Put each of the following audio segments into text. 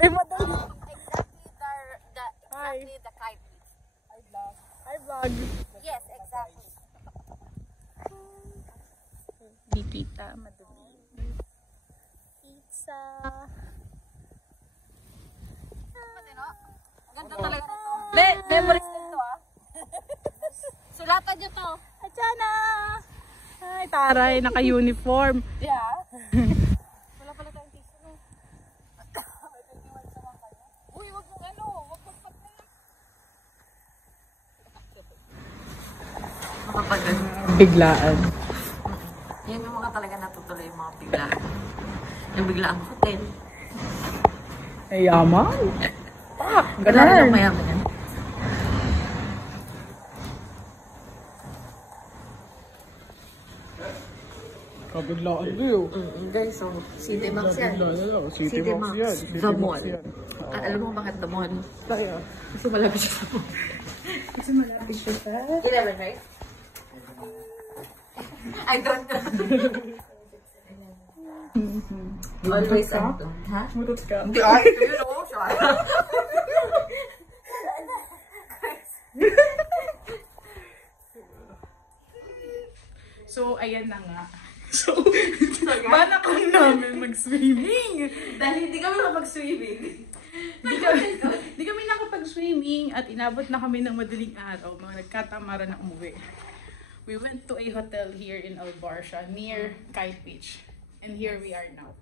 Sabi mo daw. Exactly the kite beach. Hi vlog. Yes, exactly. Bipita, madumi. Pizza. Matino? Ang ganda talaga nito. Memories din to ah. Sulatan nyo to. Achana! Ay, taray, naka-uniform. Yeah. Wala pala tayong tissue, no? Uy, wag mong ano, wag mong patay. Makapagod. Biglaan. Yan yung mga talaga natutuloy yung mga biglaan. Yung biglaang hotel. Ay, yaman. Wala rin yung mayaman yan. Kabiglaan kayo. Guys, so, City Max yan. City Max yan. The mall. At alam mo bakit the mall? Kaya. Kasi malapit siya sa mall. Kasi malapit siya sa... 11, right? I don't know. Always ano. Ha? Mutot ka. Hindi, ay, ito yun, oh, siya. So, ayan na nga. So, bala kami namin mag-swimming. Dahil hindi kami makapag-swimming. Di kami nakapag-swimming at inabot na kami ng madaling araw. Mga nagkatamara na umuwi. We went to a hotel here in Albarcia near Kite Beach. And here we are now.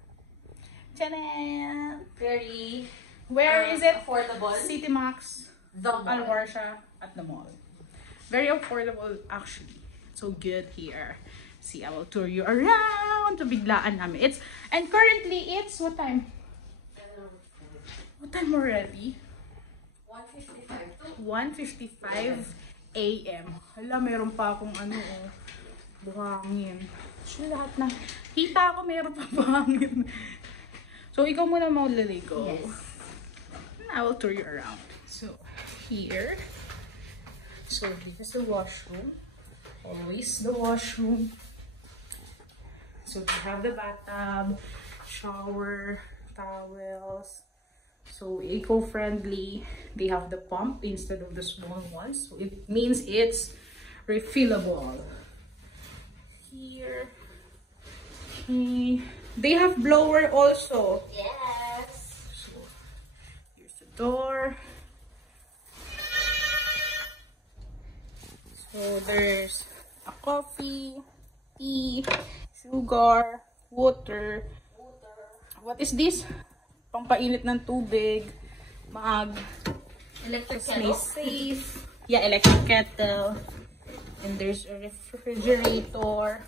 Tadam! Very Where is it? affordable. City Max, The mall. Albarcia at the mall. Very affordable actually. So good here. See, I will tour you around to biglaan namin. And currently it's what time? What time already? 155 to 1:55 AM. Hala, meron pa akong ano oh. Buhangin. So lahat na. Kita ko meron pa buhangin. So ikaw muna maulaligo. Yes. And I will tour you around. So here. So this is the washroom. Always the washroom. So we have the bathtub, shower, towels. So eco-friendly. They have the pump instead of the small ones. So it means it's refillable. Here. Okay. They have blower also. yes. So here's the door. So there's a coffee, tea, sugar, water. What is this? Pampainit ng tubig, mag, Electric may kettle. safe. Yeah, electric kettle. And there's a refrigerator.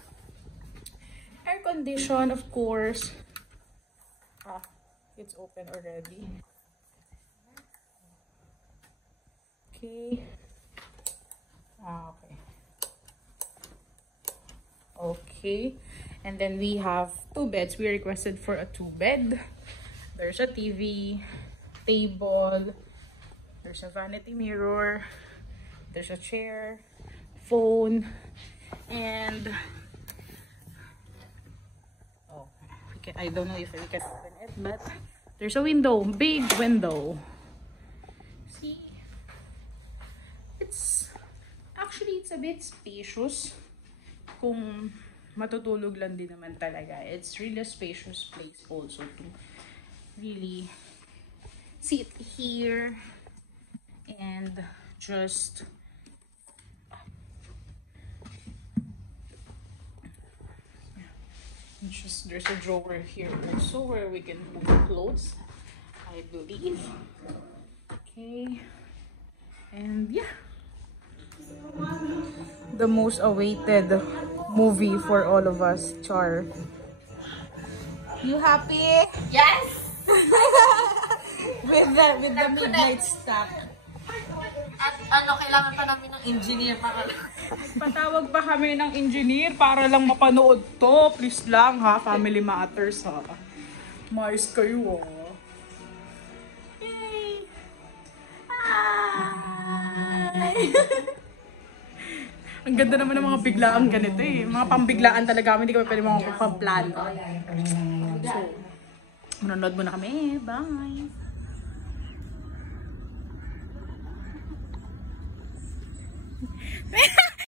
Air condition, of course. Ah, it's open already. Okay. Ah, okay. Okay. And then we have 2 beds. We requested for a 2-bed. There's a TV, table, there's a vanity mirror, there's a chair, phone, and oh, I don't know if we can open it, but there's a window, big window. See, it's a bit spacious. Kung matutulog lang din naman talaga, it's really a spacious place also to really sit here and just there's a drawer here also where we can put clothes, I believe. Okay, and yeah, the most awaited movie for all of us, Char. You happy? Yes. with the midnight stack. At ano, kailangan pa namin ng engineer para Patawag pa kami ng engineer para lang mapanood to. Please lang ha, family matters ha. Mais kayo ha. Yay! Hi! Ang ganda naman ng mga biglaan ganito eh. Mga pambiglaan talaga kami, hindi kami pwede mga pamplano. So, manonood muna kami. Bye!